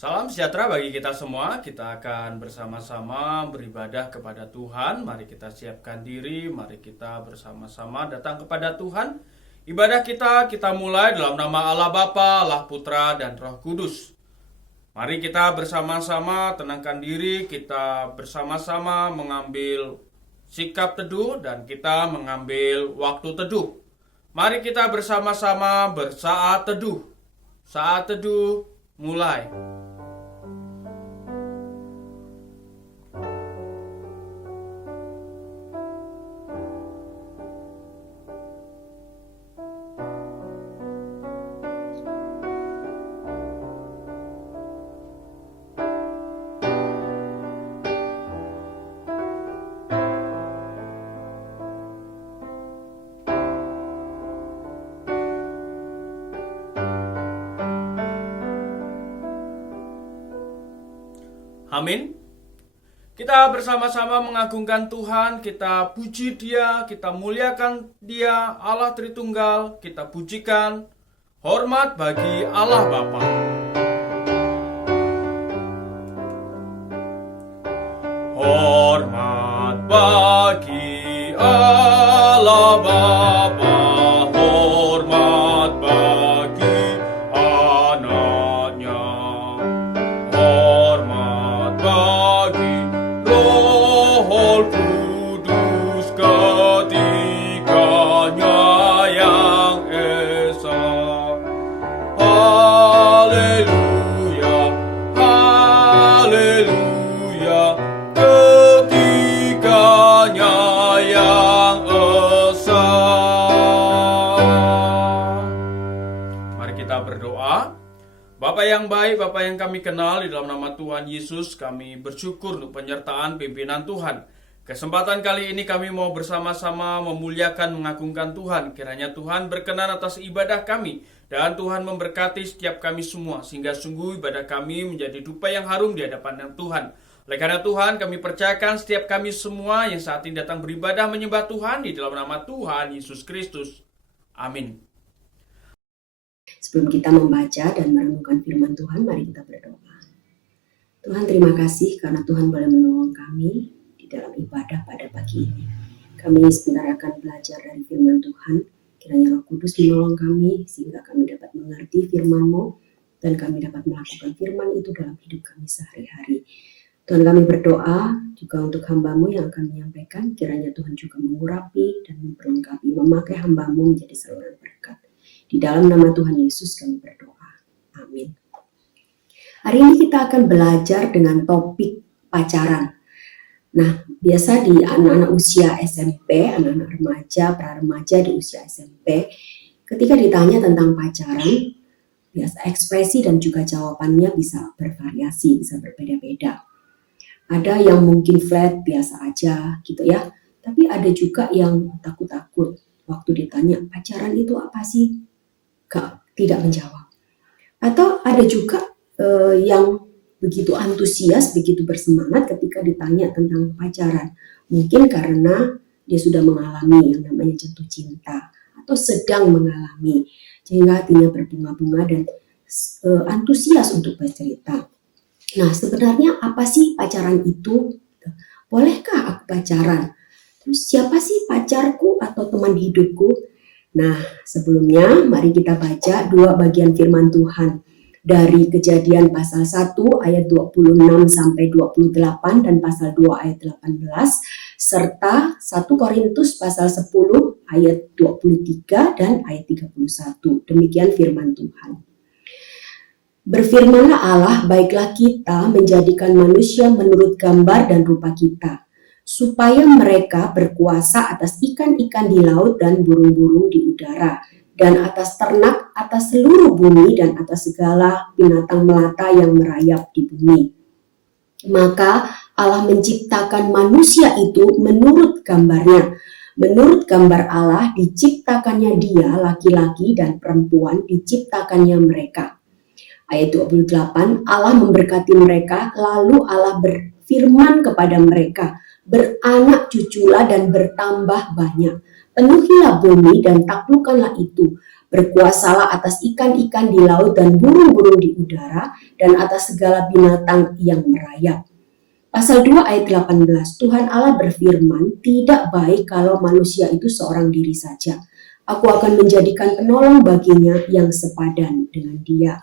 Salam sejahtera bagi kita semua. Kita akan bersama-sama beribadah kepada Tuhan. Mari kita siapkan diri, mari kita bersama-sama datang kepada Tuhan. Ibadah kita mulai dalam nama Allah Bapa, Allah Putra, dan Roh Kudus. Mari kita bersama-sama tenangkan diri, kita bersama-sama mengambil sikap teduh dan kita mengambil waktu teduh. Mari kita bersama-sama bersaat teduh. Saat teduh mulai. Amin. Kita bersama-sama mengagungkan Tuhan, kita puji Dia, kita muliakan Dia, Allah Tritunggal, kita pujikan. Hormat bagi Allah Bapa. Hormat bagi Allah Bapa, hormat bagi anaknya, hormat bagi Roh Kudus ketiganya yang esa. Haleluya, haleluya, ketiganya yang esa. Mari kita berdoa. Bapa yang baik, Bapa yang kami kenal, di dalam nama Tuhan Yesus kami bersyukur untuk penyertaan pimpinan Tuhan. Kesempatan kali ini kami mau bersama-sama memuliakan, mengagungkan Tuhan. Kiranya Tuhan berkenan atas ibadah kami, dan Tuhan memberkati setiap kami semua, sehingga sungguh ibadah kami menjadi dupa yang harum di hadapan Tuhan. Oleh karena Tuhan, kami percayakan setiap kami semua yang saat ini datang beribadah menyembah Tuhan di dalam nama Tuhan Yesus Kristus. Amin. Sebelum kita membaca dan merenungkan firman Tuhan, mari kita berdoa. Tuhan, terima kasih karena Tuhan boleh menolong kami di dalam ibadah pada pagi ini. Kami sebentar akan belajar dari firman Tuhan. Kiranya Roh Kudus menolong kami sehingga kami dapat mengerti firman-Mu dan kami dapat melakukan firman itu dalam hidup kami sehari-hari. Tuhan, kami berdoa juga untuk hamba-Mu yang akan menyampaikan. Kiranya Tuhan juga mengurapi dan memperlengkapi, memakai hamba-Mu menjadi saluran berkat. Di dalam nama Tuhan Yesus kami berdoa. Amin. Hari ini kita akan belajar dengan topik pacaran. Nah, biasa di anak-anak usia SMP, anak-anak remaja, pra-remaja di usia SMP, ketika ditanya tentang pacaran, biasa ekspresi dan juga jawabannya bisa bervariasi, bisa berbeda-beda. Ada yang mungkin flat, biasa aja gitu ya. Tapi ada juga yang takut-takut waktu ditanya, pacaran itu apa sih? Tidak menjawab. Atau ada juga yang begitu antusias, begitu bersemangat ketika ditanya tentang pacaran. Mungkin karena dia sudah mengalami yang namanya jatuh cinta atau sedang mengalami, sehingga hatinya berbunga-bunga dan antusias untuk bercerita. Nah, sebenarnya apa sih pacaran itu? Bolehkah aku pacaran? Terus siapa sih pacarku atau teman hidupku? Nah, sebelumnya mari kita baca dua bagian firman Tuhan dari Kejadian pasal 1 ayat 26 sampai 28 dan pasal 2 ayat 18 serta 1 Korintus pasal 10 ayat 23 dan ayat 31. Demikian firman Tuhan. Berfirmanlah Allah, baiklah kita menjadikan manusia menurut gambar dan rupa kita, supaya mereka berkuasa atas ikan-ikan di laut dan burung-burung di udara, dan atas ternak, atas seluruh bumi, dan atas segala binatang melata yang merayap di bumi. Maka Allah menciptakan manusia itu menurut gambarnya. Menurut gambar Allah diciptakannya dia, laki-laki dan perempuan diciptakannya mereka. Ayat 28, Allah memberkati mereka, lalu Allah berfirman kepada mereka, beranak cuculah dan bertambah banyak. Penuhilah bumi dan taklukkanlah itu. Berkuasalah atas ikan-ikan di laut dan burung-burung di udara dan atas segala binatang yang merayap. Pasal 2 ayat 18, Tuhan Allah berfirman, tidak baik kalau manusia itu seorang diri saja. Aku akan menjadikan penolong baginya yang sepadan dengan dia.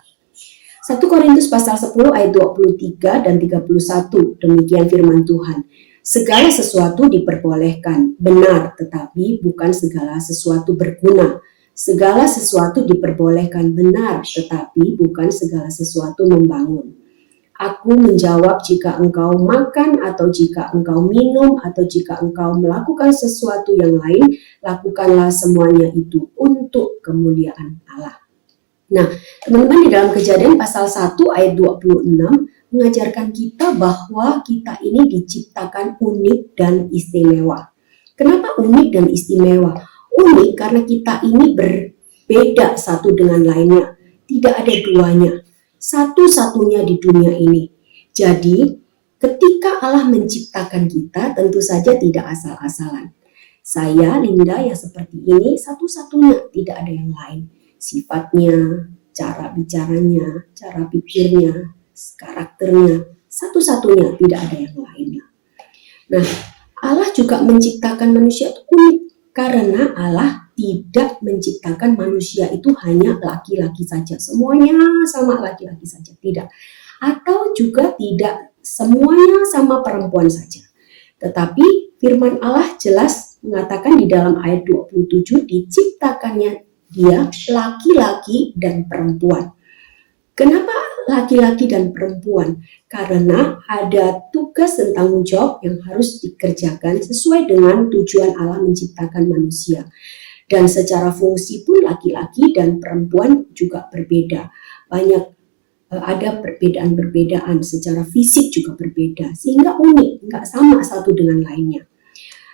1 Korintus pasal 10 ayat 23 dan 31, demikian firman Tuhan. Segala sesuatu diperbolehkan, benar, tetapi bukan segala sesuatu berguna. Segala sesuatu diperbolehkan, benar, tetapi bukan segala sesuatu membangun. Aku menjawab, jika engkau makan atau jika engkau minum atau jika engkau melakukan sesuatu yang lain, lakukanlah semuanya itu untuk kemuliaan Allah. Nah, teman-teman, di dalam Kejadian pasal 1 ayat 26 mengajarkan kita bahwa kita ini diciptakan unik dan istimewa. Kenapa unik dan istimewa? Unik karena kita ini berbeda satu dengan lainnya. Tidak ada duanya. Satu-satunya di dunia ini. Jadi, ketika Allah menciptakan kita, tentu saja tidak asal-asalan. Saya, Linda, yang seperti ini, satu-satunya, tidak ada yang lain. Sifatnya, cara bicaranya, cara pikirnya, karakternya, satu-satunya, tidak ada yang lainnya. Nah, Allah juga menciptakan manusia itu unik karena Allah tidak menciptakan manusia itu hanya laki-laki saja, semuanya sama laki-laki saja, tidak. Atau juga tidak semuanya sama perempuan saja. Tetapi firman Allah jelas mengatakan di dalam ayat 27, diciptakannya dia laki-laki dan perempuan. Kenapa laki-laki dan perempuan? Karena ada tugas dan tanggung jawab yang harus dikerjakan sesuai dengan tujuan Allah menciptakan manusia. Dan secara fungsi pun laki-laki dan perempuan juga berbeda. Ada perbedaan-perbedaan, secara fisik juga berbeda. Sehingga unik, nggak sama satu dengan lainnya.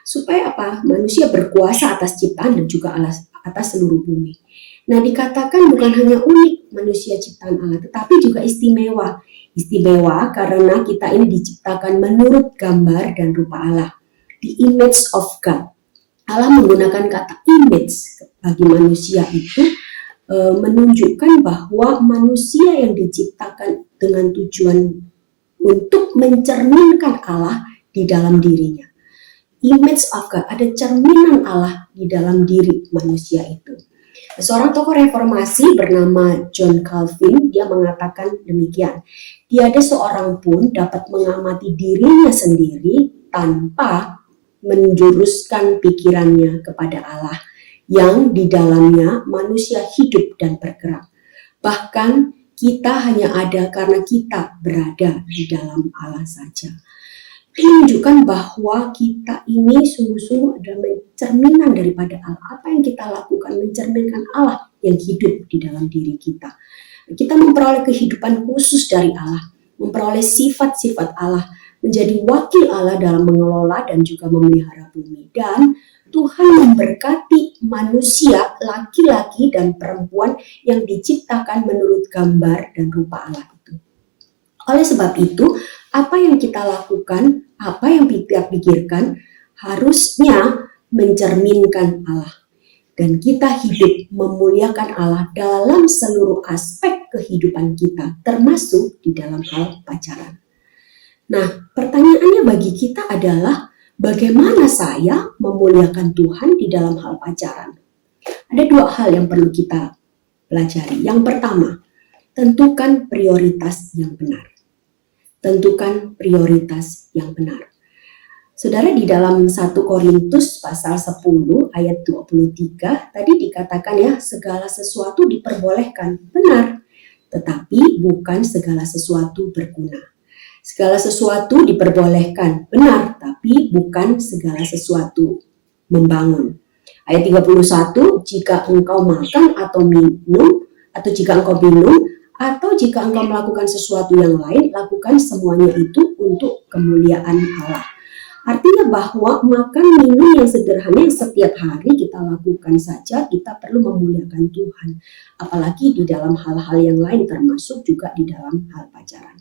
Supaya apa? Manusia berkuasa atas ciptaan dan juga atas seluruh bumi. Nah, dikatakan bukan hanya unik manusia ciptaan Allah, tetapi juga istimewa. Istimewa karena kita ini diciptakan menurut gambar dan rupa Allah. The image of God. Allah menggunakan kata image bagi manusia itu menunjukkan bahwa manusia yang diciptakan dengan tujuan untuk mencerminkan Allah di dalam dirinya. Image of God, ada cerminan Allah di dalam diri manusia itu. Seorang tokoh reformasi bernama John Calvin, dia mengatakan demikian. Tiada seorang pun dapat mengamati dirinya sendiri tanpa menjuruskan pikirannya kepada Allah, yang di dalamnya manusia hidup dan bergerak. Bahkan kita hanya ada karena kita berada di dalam Allah saja. Menunjukkan bahwa kita ini sungguh-sungguh adalah cerminan daripada Allah. Apa yang kita lakukan mencerminkan Allah yang hidup di dalam diri kita. Kita memperoleh kehidupan khusus dari Allah, memperoleh sifat-sifat Allah, menjadi wakil Allah dalam mengelola dan juga memelihara bumi. Dan Tuhan memberkati manusia, laki-laki dan perempuan yang diciptakan menurut gambar dan rupa Allah itu. Oleh sebab itu, apa yang kita lakukan, apa yang kita pikirkan, harusnya mencerminkan Allah. Dan kita hidup memuliakan Allah dalam seluruh aspek kehidupan kita, termasuk di dalam hal pacaran. Nah, pertanyaannya bagi kita adalah, bagaimana saya memuliakan Tuhan di dalam hal pacaran? Ada dua hal yang perlu kita pelajari. Yang pertama, tentukan prioritas yang benar. Tentukan prioritas yang benar. Saudara, di dalam 1 Korintus pasal 10 ayat 23 tadi dikatakan ya, segala sesuatu diperbolehkan, benar, tetapi bukan segala sesuatu berguna. Segala sesuatu diperbolehkan, benar, tapi bukan segala sesuatu membangun. Ayat 31, jika engkau makan atau minum, atau jika engkau minum, atau jika engkau melakukan sesuatu yang lain, lakukan semuanya itu untuk kemuliaan Allah. Artinya bahwa makan minum yang sederhana yang setiap hari kita lakukan saja, kita perlu memuliakan Tuhan. Apalagi di dalam hal-hal yang lain, termasuk juga di dalam hal pacaran.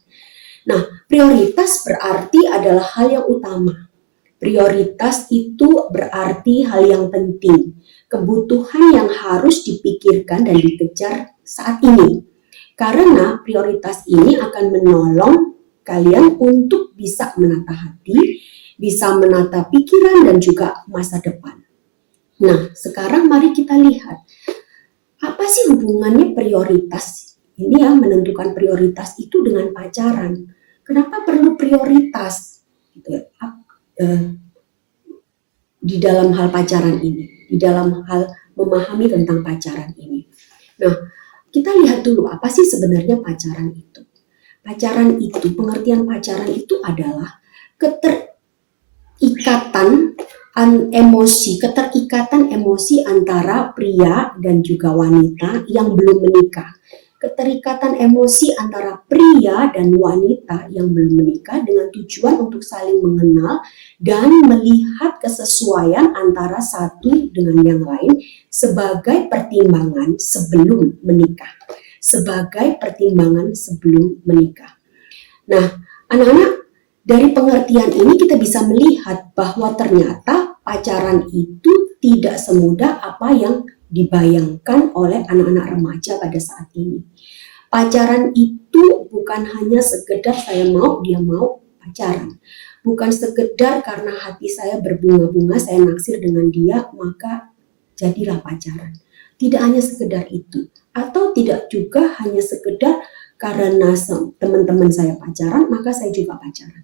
Nah, prioritas berarti adalah hal yang utama. Prioritas itu berarti hal yang penting. kebutuhan yang harus dipikirkan dan dikejar saat ini. Karena prioritas ini akan menolong kalian untuk bisa menata hati, bisa menata pikiran dan juga masa depan. Nah, sekarang mari kita lihat apa sih hubungannya prioritas ini ya, menentukan prioritas itu dengan pacaran. Kenapa perlu prioritas gitu ya, di dalam hal pacaran ini, di dalam hal memahami tentang pacaran ini. Nah, kita lihat dulu apa sih sebenarnya pacaran itu. Pacaran itu, pengertian pacaran itu adalah keterikatan emosi antara pria dan juga wanita yang belum menikah. Keterikatan emosi antara pria dan wanita yang belum menikah dengan tujuan untuk saling mengenal dan melihat kesesuaian antara satu dengan yang lain sebagai pertimbangan sebelum menikah. Sebagai pertimbangan sebelum menikah. Nah, anak-anak, dari pengertian ini kita bisa melihat bahwa ternyata pacaran itu tidak semudah apa yang dibayangkan oleh anak-anak remaja pada saat ini. Pacaran itu bukan hanya sekedar saya mau, dia mau pacaran. Bukan sekedar karena hati saya berbunga-bunga, saya naksir dengan dia, maka jadilah pacaran. Tidak hanya sekedar itu. Atau tidak juga hanya sekedar karena teman-teman saya pacaran, maka saya juga pacaran.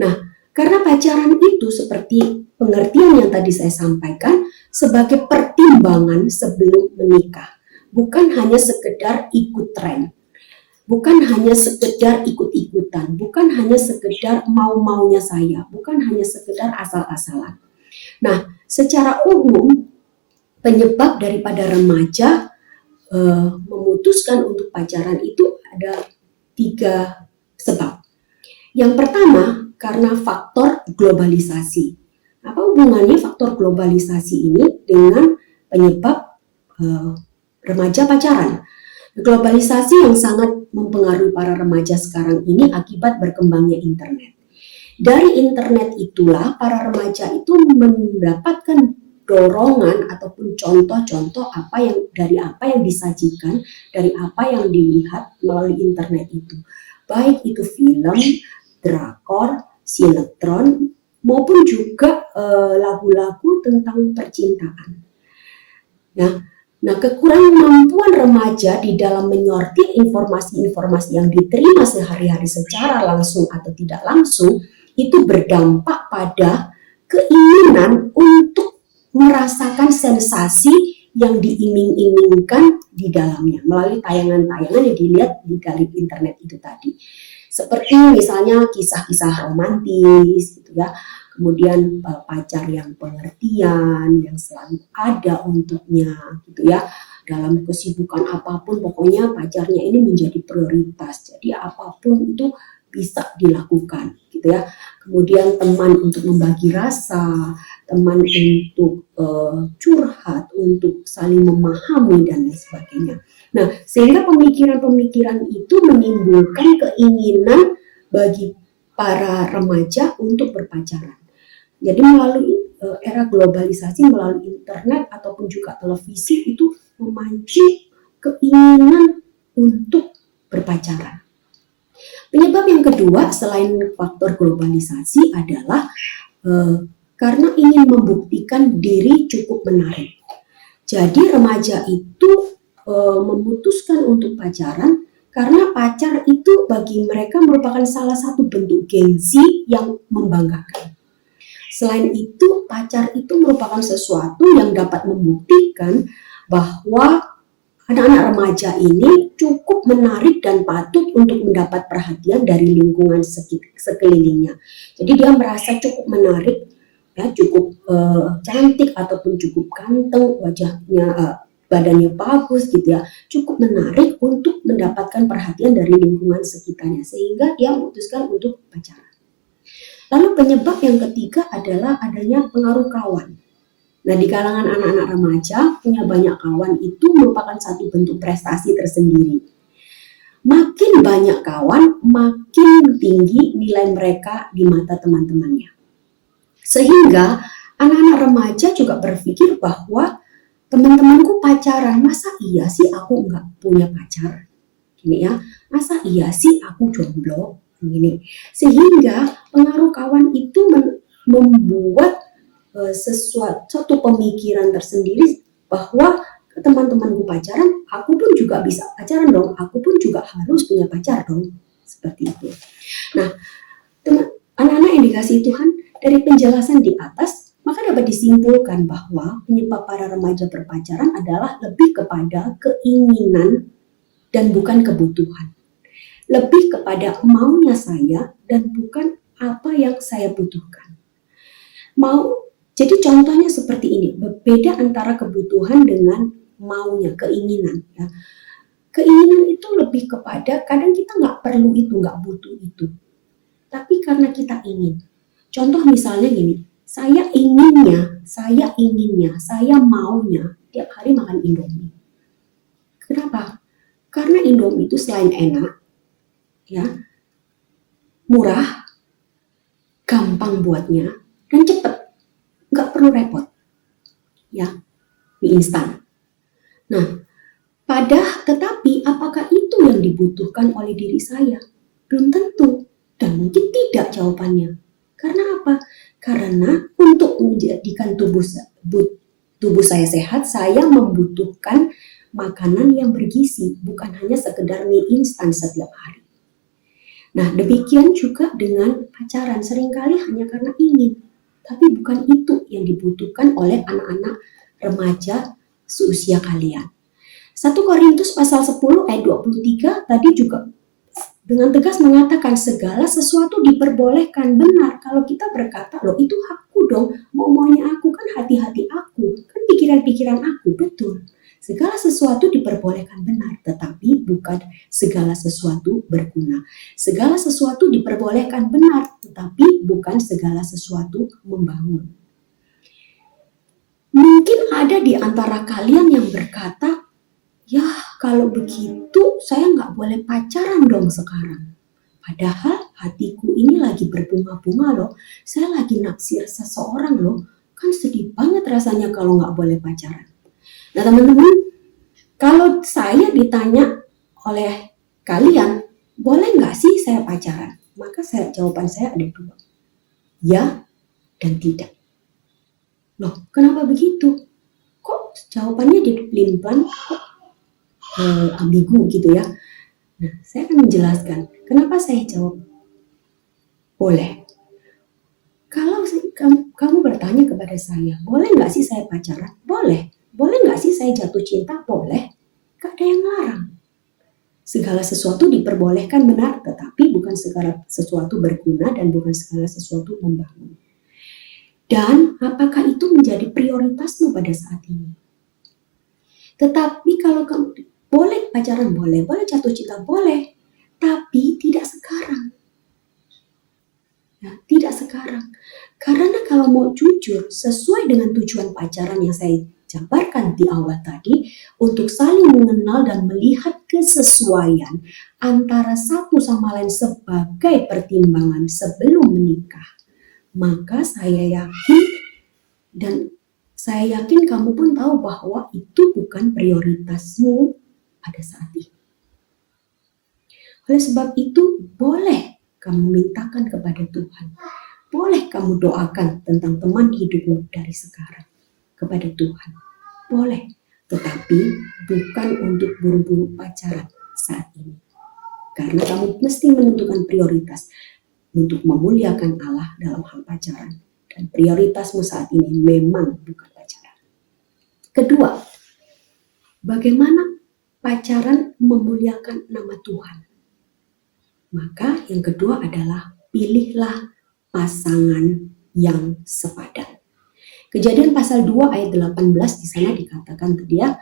Nah, karena pacaran itu seperti pengertian yang tadi saya sampaikan sebagai pertimbangan sebelum menikah. Bukan hanya sekedar ikut tren. Bukan hanya sekedar ikut-ikutan. Bukan hanya sekedar mau-maunya saya. Bukan hanya sekedar asal-asalan. Nah, secara umum penyebab daripada remaja memutuskan untuk pacaran itu ada 3 sebab. Yang pertama, karena faktor globalisasi. Apa hubungannya faktor globalisasi ini dengan penyebab remaja pacaran? Globalisasi yang sangat mempengaruhi para remaja sekarang ini akibat berkembangnya internet. Dari internet itulah para remaja itu mendapatkan dorongan ataupun contoh-contoh apa yang disajikan, dari apa yang dilihat melalui internet itu. Baik itu film, drakor, sinetron, maupun juga lagu-lagu tentang percintaan. Nah, kekurangan kemampuan remaja di dalam menyortir informasi-informasi yang diterima sehari-hari secara langsung atau tidak langsung itu berdampak pada keinginan untuk merasakan sensasi yang diiming-imingkan di dalamnya melalui tayangan-tayangan yang dilihat di dalam internet itu tadi. Seperti misalnya kisah-kisah romantis gitu ya. Kemudian pacar yang pengertian, yang selalu ada untuknya gitu ya. Dalam kesibukan apapun pokoknya pacarnya ini menjadi prioritas. Jadi apapun itu bisa dilakukan gitu ya. Kemudian teman untuk membagi rasa, teman untuk curhat, untuk saling memahami dan lain sebagainya. Nah, sehingga pemikiran-pemikiran itu menimbulkan keinginan bagi para remaja untuk berpacaran. Jadi melalui era globalisasi, melalui internet ataupun juga televisi itu memancing keinginan untuk berpacaran. Penyebab yang kedua selain faktor globalisasi adalah karena ingin membuktikan diri cukup menarik. Jadi remaja itu memutuskan untuk pacaran karena pacar itu bagi mereka merupakan salah satu bentuk gengsi yang membanggakan. Selain itu, pacar itu merupakan sesuatu yang dapat membuktikan bahwa anak-anak remaja ini cukup menarik dan patut untuk mendapat perhatian dari lingkungan sekelilingnya. Jadi dia merasa cukup menarik, ya, cukup cantik ataupun cukup ganteng, wajahnya, badannya bagus gitu ya, cukup menarik untuk mendapatkan perhatian dari lingkungan sekitarnya sehingga dia memutuskan untuk pacaran. Lalu penyebab yang ketiga adalah adanya pengaruh kawan. Nah, di kalangan anak-anak remaja punya banyak kawan itu merupakan satu bentuk prestasi tersendiri. Makin banyak kawan, makin tinggi nilai mereka di mata teman-temannya. Sehingga anak-anak remaja juga berpikir bahwa teman-temanku pacaran, masa iya sih aku nggak punya pacar? Gini ya, masa iya sih aku jomblo? Gini. Sehingga pengaruh kawan itu membuat satu pemikiran tersendiri bahwa teman-temanku pacaran, aku pun juga bisa pacaran dong, aku pun juga harus punya pacar dong, seperti itu. Nah, anak-anak yang dikasihi Tuhan, dari penjelasan di atas, maka dapat disimpulkan bahwa penyebab para remaja berpacaran adalah lebih kepada keinginan dan bukan kebutuhan. Lebih kepada maunya saya dan bukan apa yang saya butuhkan. Jadi contohnya seperti ini, berbeda antara kebutuhan dengan maunya, keinginan. Ya. Keinginan itu lebih kepada, kadang kita nggak perlu itu, nggak butuh itu. Tapi karena kita ingin. Contoh misalnya gini, saya maunya tiap hari makan Indomie. Kenapa? Karena Indomie itu selain enak, ya, murah, gampang buatnya, dan cepat. Nggak perlu repot. Ya, mie instan. Nah, tetapi apakah itu yang dibutuhkan oleh diri saya? Belum tentu, dan mungkin tidak jawabannya. Karena apa? Karena untuk menjadikan tubuh saya sehat, saya membutuhkan makanan yang bergizi, bukan hanya sekedar mie instan setiap hari. Nah, demikian juga dengan pacaran, seringkali hanya karena ingin, tapi bukan itu yang dibutuhkan oleh anak-anak remaja seusia kalian. 1 Korintus pasal 10 ayat 23 tadi juga dengan tegas mengatakan segala sesuatu diperbolehkan. Benar, kalau kita berkata, loh itu hakku dong, maunya aku, kan hati-hati aku, kan pikiran-pikiran aku, betul. Segala sesuatu diperbolehkan, benar, tetapi bukan segala sesuatu berguna. Segala sesuatu diperbolehkan, benar, tetapi bukan segala sesuatu membangun. Mungkin ada di antara kalian yang berkata, ya kalau begitu saya nggak boleh pacaran dong sekarang. Padahal hatiku ini lagi berbunga-bunga loh. Saya lagi naksir seseorang loh. Kan sedih banget rasanya kalau nggak boleh pacaran. Nah teman-teman, kalau saya ditanya oleh kalian, boleh nggak sih saya pacaran? Maka jawaban saya ada 2. Ya dan tidak. Loh, kenapa begitu? Kok jawabannya dipelin-pelan, kok ambigu gitu ya. Nah, saya akan menjelaskan kenapa saya jawab boleh. Kalau kamu bertanya kepada saya, boleh nggak sih saya pacaran? Boleh. Boleh nggak sih saya jatuh cinta? Boleh. Gak ada yang larang. Segala sesuatu diperbolehkan, benar, tetapi bukan segala sesuatu berguna dan bukan segala sesuatu membangun. Dan apakah itu menjadi prioritasmu pada saat ini? Tetapi kalau kamu boleh pacaran, boleh jatuh cinta, boleh, tapi tidak sekarang. Ya, tidak sekarang. Karena kalau mau jujur, sesuai dengan tujuan pacaran yang saya jabarkan di awal tadi, untuk saling mengenal dan melihat kesesuaian antara satu sama lain sebagai pertimbangan sebelum menikah, maka saya yakin kamu pun tahu bahwa itu bukan prioritasmu pada saat ini. Oleh sebab itu, boleh kamu mintakan kepada Tuhan. Boleh kamu doakan tentang teman hidupmu dari sekarang kepada Tuhan. Boleh, tetapi bukan untuk buru-buru pacaran saat ini. Karena kamu mesti menentukan prioritas untuk memuliakan Allah dalam hal pacaran. Dan prioritasmu saat ini memang bukan pacaran. Kedua, bagaimana pacaran memuliakan nama Tuhan? Maka yang kedua adalah pilihlah pasangan yang sepadan. Kejadian pasal 2 ayat 18 di sana dikatakan tadi ya,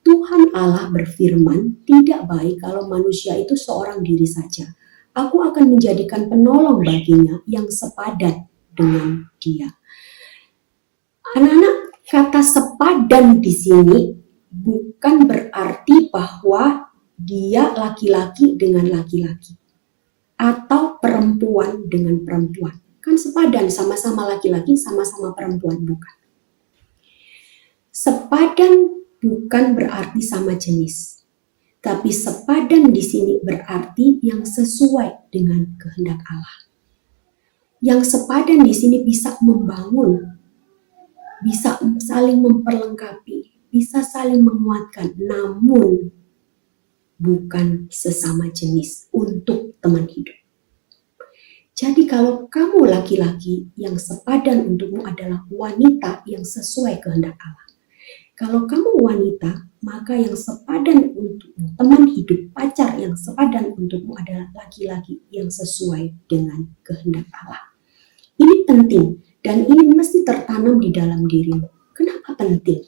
Tuhan Allah berfirman, tidak baik kalau manusia itu seorang diri saja. Aku akan menjadikan penolong baginya yang sepadan dengan dia. Anak-anak, kata sepadan di sini bukan berarti bahwa dia laki-laki dengan laki-laki atau perempuan dengan perempuan. Kan sepadan, sama-sama laki-laki, sama-sama perempuan, bukan. Sepadan bukan berarti sama jenis, tapi sepadan di sini berarti yang sesuai dengan kehendak Allah. Yang sepadan di sini bisa membangun, bisa saling memperlengkapi, bisa saling menguatkan, namun bukan sesama jenis untuk teman hidup. Jadi kalau kamu laki-laki, yang sepadan untukmu adalah wanita yang sesuai kehendak Allah. Kalau kamu wanita, maka yang sepadan untukmu, teman hidup, pacar yang sepadan untukmu adalah laki-laki yang sesuai dengan kehendak Allah. Ini penting dan ini mesti tertanam di dalam dirimu. Kenapa penting?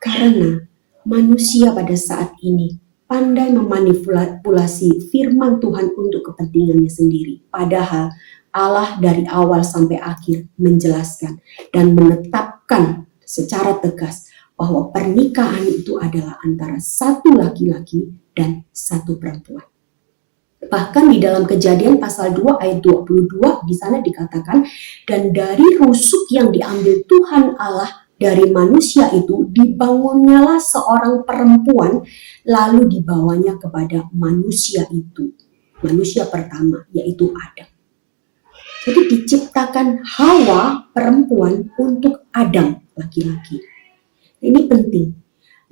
Karena manusia pada saat ini pandai memanipulasi firman Tuhan untuk kepentingannya sendiri. Padahal Allah dari awal sampai akhir menjelaskan dan menetapkan secara tegas bahwa pernikahan itu adalah antara satu laki-laki dan satu perempuan. Bahkan di dalam Kejadian pasal 2 ayat 22 di sana dikatakan, dan dari rusuk yang diambil Tuhan Allah dari manusia itu dibangunnyalah seorang perempuan, lalu dibawanya kepada manusia itu, manusia pertama yaitu Adam. Jadi diciptakan Hawa perempuan untuk Adam laki-laki. Ini penting.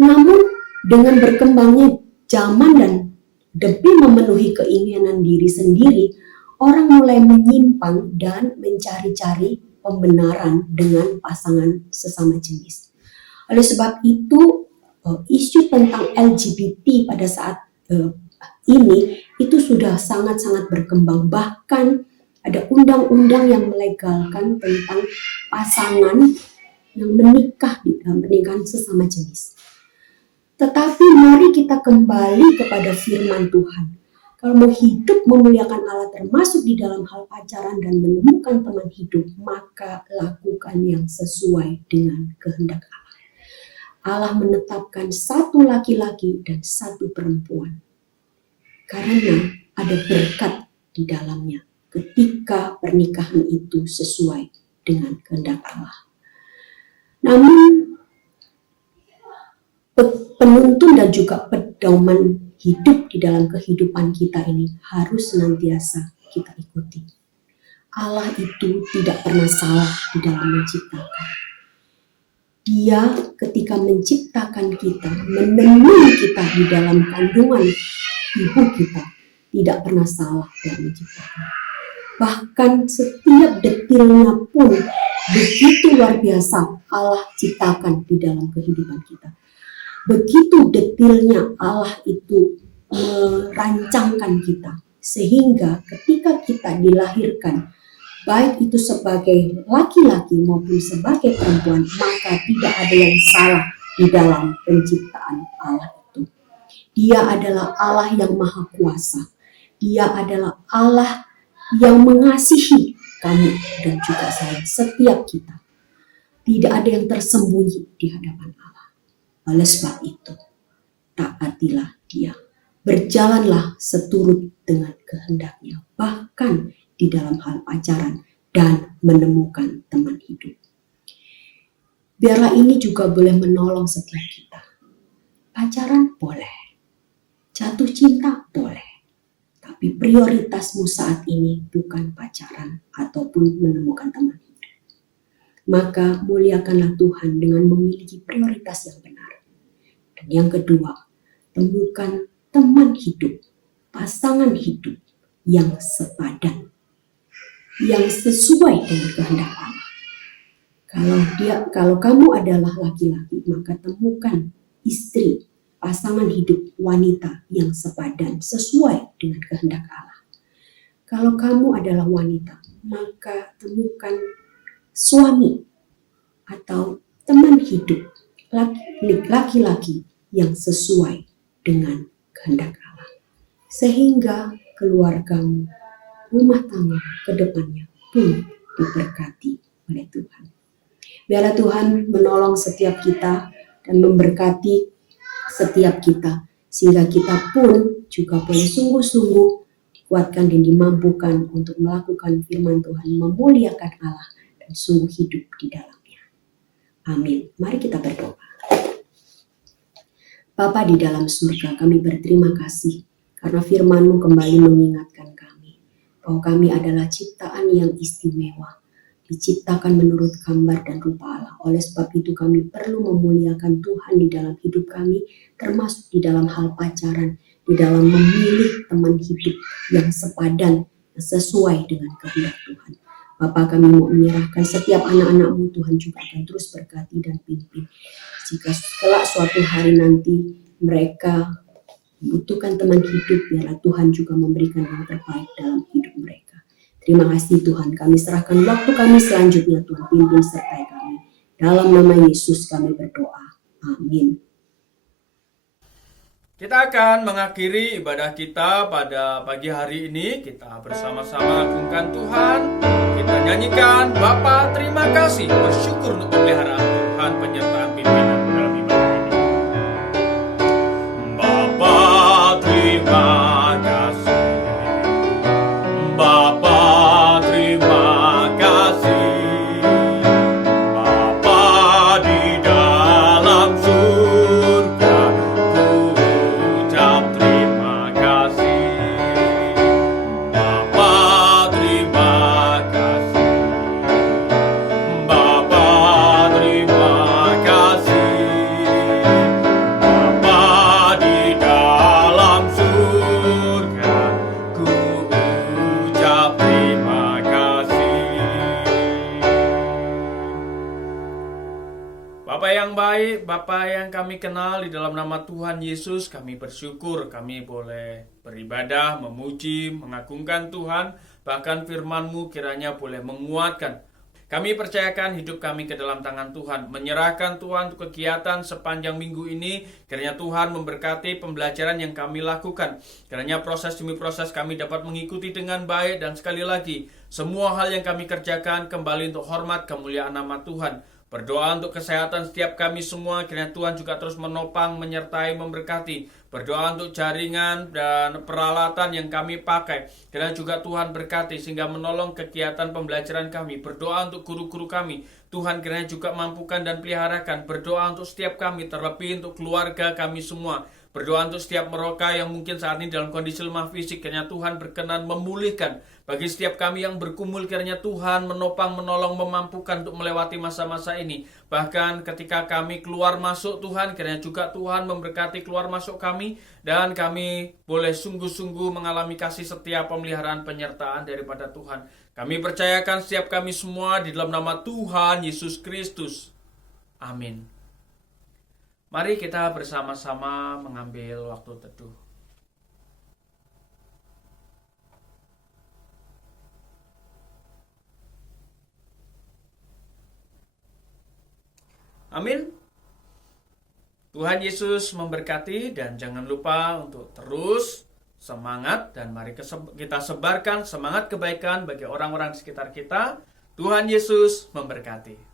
Namun dengan berkembangnya zaman dan demi memenuhi keinginan diri sendiri, orang mulai menyimpang dan mencari-cari pembenaran dengan pasangan sesama jenis. Oleh sebab itu, isu tentang LGBT pada saat ini itu sudah sangat-sangat berkembang. Bahkan ada undang-undang yang melegalkan tentang pasangan yang menikah di dalam pernikahan sesama jenis. Tetapi mari kita kembali kepada firman Tuhan. Kalau mau hidup memuliakan Allah termasuk di dalam hal pacaran dan menemukan teman hidup, maka lakukan yang sesuai dengan kehendak Allah. Allah menetapkan satu laki-laki dan satu perempuan. Karena ada berkat di dalamnya ketika pernikahan itu sesuai dengan kehendak Allah. Namun penuntun dan juga pedoman hidup di dalam kehidupan kita ini harus senantiasa kita ikuti. Allah itu tidak pernah salah di dalam menciptakan. Dia ketika menciptakan kita, menemui kita di dalam kandungan ibu kita, tidak pernah salah dalam menciptakan. Bahkan setiap detilnya pun begitu luar biasa Allah ciptakan di dalam kehidupan kita. Begitu detilnya Allah itu merancangkan kita, sehingga ketika kita dilahirkan, baik itu sebagai laki-laki maupun sebagai perempuan, maka tidak ada yang salah di dalam penciptaan Allah itu. Dia adalah Allah yang maha kuasa. Dia adalah Allah yang mengasihi kamu dan juga saya, setiap kita. Tidak ada yang tersembunyi di hadapan Allah. Oleh sebab itu, taatilah Dia. Berjalanlah seturut dengan kehendaknya, bahkan di dalam hal pacaran dan menemukan teman hidup. Biarlah ini juga boleh menolong setiap kita. Pacaran boleh, jatuh cinta boleh, tapi prioritasmu saat ini bukan pacaran ataupun menemukan teman hidup. Maka muliakanlah Tuhan dengan memiliki prioritas yang benar. Dan yang kedua, temukan teman hidup, pasangan hidup yang sepadan, yang sesuai dengan kehendak Allah. Kalau kamu adalah laki-laki, maka temukan istri, pasangan hidup wanita yang sepadan, sesuai dengan kehendak Allah. Kalau kamu adalah wanita, maka temukan suami atau teman hidup laki-laki yang sesuai dengan kehendak Allah. Sehingga keluargamu, rumah tangga ke depannya pun diberkati oleh Tuhan. Biarlah Tuhan menolong setiap kita dan memberkati setiap kita, sehingga kita pun juga boleh sungguh-sungguh dikuatkan dan dimampukan untuk melakukan firman Tuhan, memuliakan Allah dan sungguh hidup di dalamnya. Amin. Mari kita berdoa. Bapa di dalam surga, kami berterima kasih karena firman-Mu kembali mengingatkan kami bahwa kami adalah ciptaan yang istimewa, diciptakan menurut gambar dan rupa Allah. Oleh sebab itu kami perlu memuliakan Tuhan di dalam hidup kami, termasuk di dalam hal pacaran, di dalam memilih teman hidup yang sepadan, sesuai dengan kehendak Tuhan. Bapa, kami mau menyerahkan setiap anak-anak-Mu, Tuhan juga akan terus berkati dan pimpin. Jika kelak suatu hari nanti mereka membutuhkan teman hidup, biarlah Tuhan juga memberikan yang terbaik dalam hidup mereka. Terima kasih Tuhan, kami serahkan waktu kami selanjutnya, Tuhan pimpin sertai kami. Dalam nama Yesus kami berdoa. Amin. Kita akan mengakhiri ibadah kita pada pagi hari ini. Kita bersama-sama agungkan Tuhan. Kita nyanyikan Bapa terima kasih, bersyukur untuk pemeliharaan Tuhan, penyertaan pimpinan dalam ibadah ini. Bapa terima kasih, Bapa terima kasih, Bapa di dalam surga, ku ucap terima kasih. Bapa terima kasih, Bapa terima kasih, Bapa di dalam surga, ku ucap terima kasih. Bapa yang baik, Bapa yang kami kenal, di dalam nama Tuhan Yesus kami bersyukur kami boleh beribadah, memuji, mengagungkan Tuhan, bahkan firman-Mu kiranya boleh menguatkan. Kami percayakan hidup kami ke dalam tangan Tuhan, menyerahkan Tuhan untuk kegiatan sepanjang minggu ini. Kiranya Tuhan memberkati pembelajaran yang kami lakukan. Kiranya proses demi proses kami dapat mengikuti dengan baik, dan sekali lagi, semua hal yang kami kerjakan kembali untuk hormat kemuliaan nama Tuhan. Berdoa untuk kesehatan setiap kami semua, kiranya Tuhan juga terus menopang, menyertai, memberkati. Berdoa untuk jaringan dan peralatan yang kami pakai, kiranya juga Tuhan berkati sehingga menolong kegiatan pembelajaran kami. Berdoa untuk guru-guru kami, Tuhan kiranya juga mampukan dan peliharakan. Berdoa untuk setiap kami, terlebih untuk keluarga kami semua. Berdoa untuk setiap mereka yang mungkin saat ini dalam kondisi lemah fisik, kiranya Tuhan berkenan memulihkan. Bagi setiap kami yang bergumul, kiranya Tuhan menopang, menolong, memampukan untuk melewati masa-masa ini. Bahkan ketika kami keluar masuk, Tuhan, kiranya juga Tuhan memberkati keluar masuk kami, dan kami boleh sungguh-sungguh mengalami kasih setia, pemeliharaan, penyertaan daripada Tuhan. Kami percayakan setiap kami semua di dalam nama Tuhan Yesus Kristus. Amin. Mari kita bersama-sama mengambil waktu teduh. Amin. Tuhan Yesus memberkati, dan jangan lupa untuk terus semangat, dan mari kita sebarkan semangat kebaikan bagi orang-orang sekitar kita. Tuhan Yesus memberkati.